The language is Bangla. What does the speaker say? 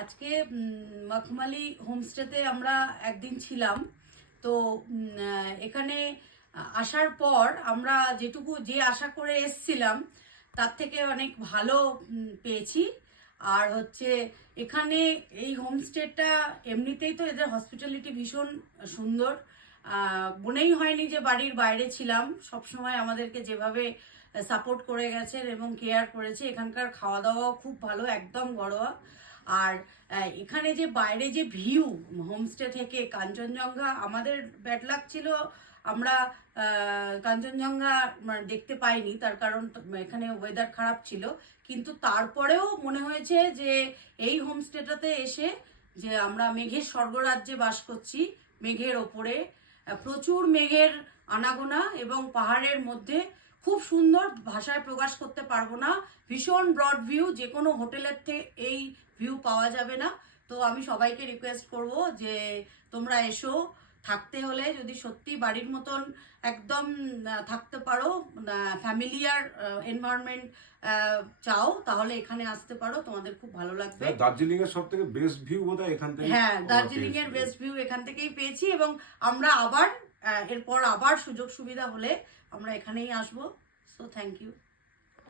আজকে মখমালি হোমস্টেতে আমরা একদিন ছিলাম। তো এখানে আসার পর আমরা যে আশা করে এসছিলাম তার থেকে অনেক ভালো পেয়েছি। আর হচ্ছে এখানে এই হোমস্টেটা এমনিতেই তো এদের হসপিটালিটি ভীষণ সুন্দর। মনেই হয়নি যে বাড়ির বাইরে ছিলাম। সব সময় আমাদেরকে যেভাবে সাপোর্ট করে গেছেন এবং কেয়ার করেছে, এখানকার খাওয়া দাওয়াও খুব ভালো, একদম ঘরোয়া। আর এখানে যে বাইরে যে ভিউ হোমস্টে থেকে কাঞ্চনজঙ্ঘা, আমাদের ব্যাড লাক ছিল আমরা কাঞ্চনজঙ্ঘা দেখতে পাইনি, তার কারণ এখানে ওয়েদার খারাপ ছিল। কিন্তু তারপরেও মনে হয়েছে যে এই হোমস্টেটাতে এসে যে আমরা মেঘের স্বর্গরাজ্যে বাস করছি। মেঘের ওপরে প্রচুর মেঘের আনাগোনা এবং পাহাড়ের মধ্যে খুব সুন্দর, ভাষায় প্রকাশ করতে পারবো না। ভীষণ ব্রড ভিউ, যে কোনো হোটেলের থেকে এই ভিউ পাওয়া যাবে না। তো আমি সবাইকে রিকোয়েস্ট করব যে তোমরা এসো। থাকতে হলে যদি সত্যি বাড়ির মতন একদম থাকতে পারো, ফ্যামিলিয়ার এনভায়রনমেন্ট চাও, তাহলে এখানে আসতে পারো, তোমাদের খুব ভালো লাগবে। দার্জিলিং এর সবথেকে বেস্ট ভিউ বোধহয় এখান থেকে। হ্যাঁ, দার্জিলিং এর বেস্ট ভিউ এখান থেকেই পেয়েছি এবং আমরা এরপর আবার সুযোগ সুবিধা হলে আমরা এখানেই আসবো। So thank you.